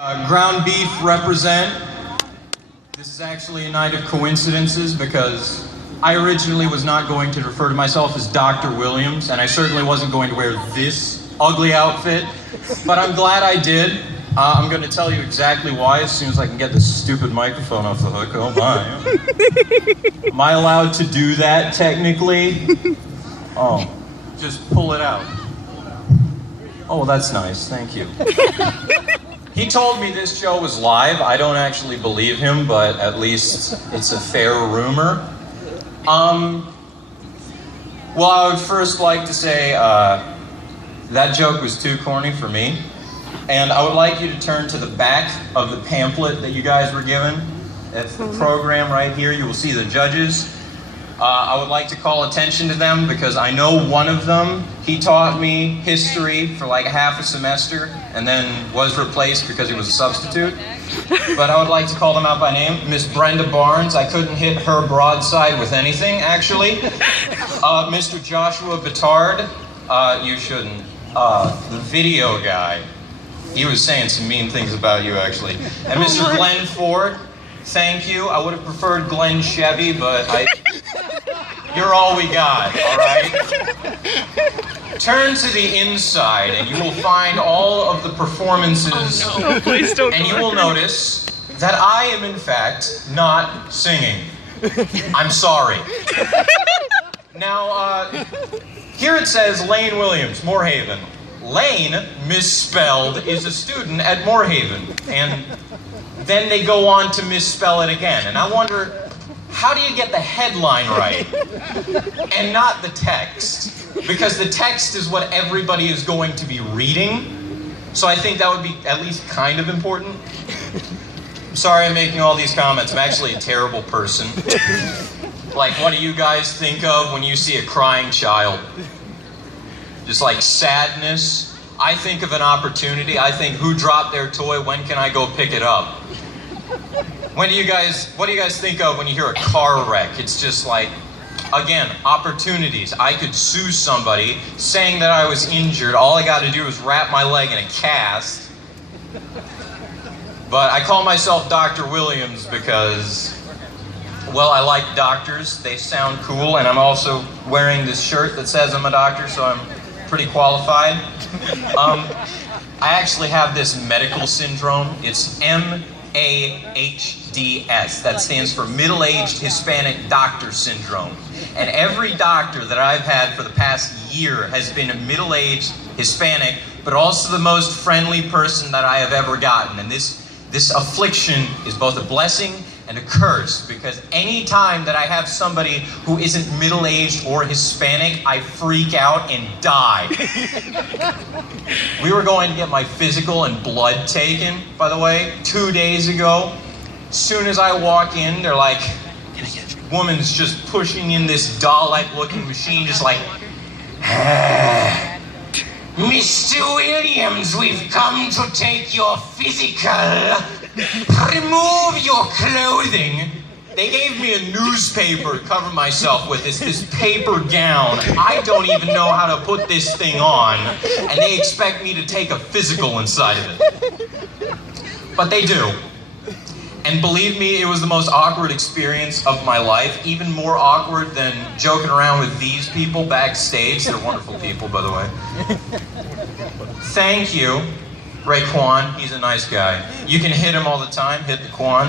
Ground beef represent. This is actually a night of coincidences because I originally was not going to refer to myself as Dr. Williams, and I certainly wasn't going to wear this ugly outfit, but I'm glad I did. I'm going to tell you exactly why as soon as I can get this stupid microphone off the hook. Oh my. Am I allowed to do that technically? Oh, just pull it out. Oh, that's nice, thank you. He told me this show was live. I don't actually believe him, but at least it's a fair rumor. Well, I would first like to say that joke was too corny for me. And I would like you to turn to the back of the pamphlet that you guys were given. That's the program right here. You will see the judges. I would like to call attention to them because I know one of them, he taught me history for like half a semester and then was replaced because he was a substitute. But I would like to call them out by name. Miss Brenda Barnes, I couldn't hit her broadside with anything, actually. Mr. Joshua Batard, you shouldn't. The video guy, he was saying some mean things about you, actually. And Mr. Glenn Ford, thank you. I would have preferred Glenn Chevy, but you're all we got, all right? Turn to the inside and you will find all of the performances. Oh, no. Please don't. And you will notice that I am in fact not singing. I'm sorry. Now, here it says Laine Williams, Moorhaven. Laine, misspelled, is a student at Moorhaven. And then they go on to misspell it again. And I wonder, how do you get the headline right and not the text? Because the text is what everybody is going to be reading. So I think that would be at least kind of important. I'm sorry I'm making all these comments. I'm actually a terrible person. Like, what do you guys think of when you see a crying child? Just like sadness. I think of an opportunity. I think, who dropped their toy? When can I go pick it up? What do you guys think of when you hear a car wreck? It's just like, again, opportunities. I could sue somebody saying that I was injured. All I got to do is wrap my leg in a cast. But I call myself Dr. Williams because, well, I like doctors. They sound cool, and I'm also wearing this shirt that says I'm a doctor, so I'm pretty qualified. I actually have this medical syndrome. It's MAHDS. That stands for Middle-Aged Hispanic Doctor Syndrome. And every doctor that I've had for the past year has been a middle-aged Hispanic, but also the most friendly person that I have ever gotten. And this affliction is both a blessing and a curse, because any time that I have somebody who isn't middle-aged or Hispanic, I freak out and die. We were going to get my physical and blood taken, by the way, 2 days ago. As soon as I walk in, they're like, woman's just pushing in this doll-like looking machine, just like, Mr. Williams, we've come to take your physical. Remove your clothing. They gave me a newspaper to cover myself with, this paper gown. I don't even know how to put this thing on, and they expect me to take a physical inside of it. But they do. And believe me, it was the most awkward experience of my life, even more awkward than joking around with these people backstage. They're wonderful people, by the way. Thank you, Raekwon. He's a nice guy. You can hit him all the time, hit the Quan.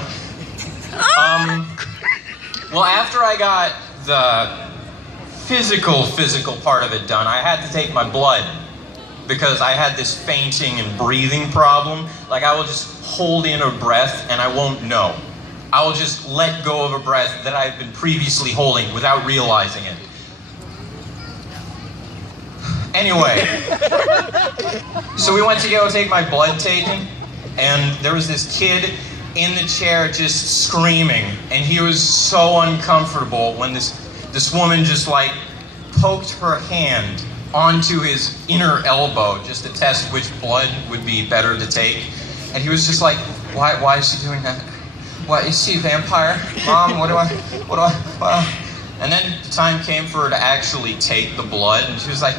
Well, after I got the physical part of it done, I had to take my blood because I had this fainting and breathing problem. Like, I will just hold in a breath and I won't know. I will just let go of a breath that I've been previously holding without realizing it. Anyway, so we went to go take my blood taken, and there was this kid in the chair just screaming, and he was so uncomfortable when this woman just like poked her hand onto his inner elbow just to test which blood would be better to take. And he was just like, why is she doing that? What, is she a vampire? Mom, what do I, And then the time came for her to actually take the blood, and she was like,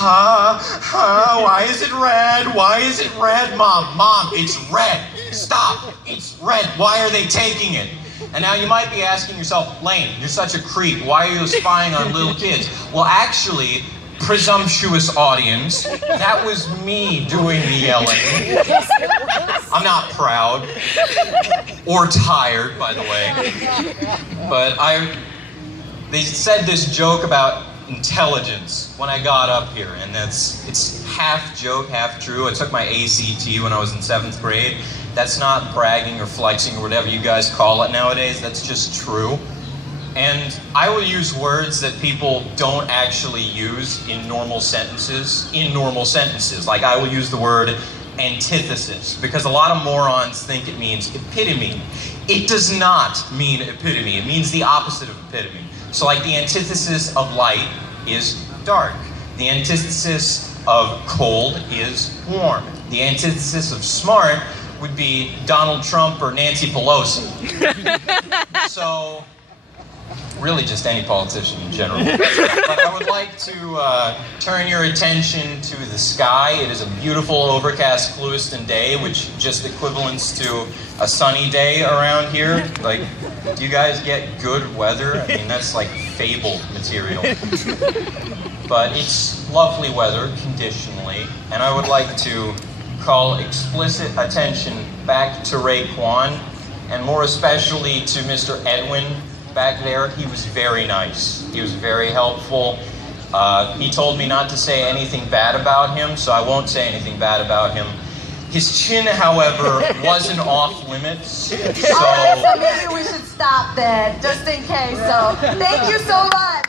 why is it red? Why is it red, Mom, it's red. Stop, it's red. Why are they taking it? And now you might be asking yourself, Laine, you're such a creep. Why are you spying on little kids? Well, actually, presumptuous audience, that was me doing the yelling. I'm not proud or tired, by the way. But they said this joke about intelligence when I got up here, and it's half joke, half true. I took my ACT when I was in 7th grade. That's not bragging or flexing or whatever you guys call it nowadays. That's just true. And I will use words that people don't actually use in normal sentences. Like I will use the word antithesis, because a lot of morons think it means epitome. It does not mean epitome. It means the opposite of epitome. So like the antithesis of light is dark. The antithesis of cold is warm. The antithesis of smart would be Donald Trump or Nancy Pelosi. So, really just any politician in general. But I would like to turn your attention to the sky. It is a beautiful overcast Clewiston day, which just equivalents to a sunny day around here. Like, do you guys get good weather? I mean, that's like fable material. But it's lovely weather, conditionally, and I would like to call explicit attention back to Raekwon, and more especially to Mr. Edwin back there. He was very nice. He was very helpful. He told me not to say anything bad about him, so I won't say anything bad about him. His chin, however, wasn't off limits, so maybe we should stop then, just in case. So, thank you so much.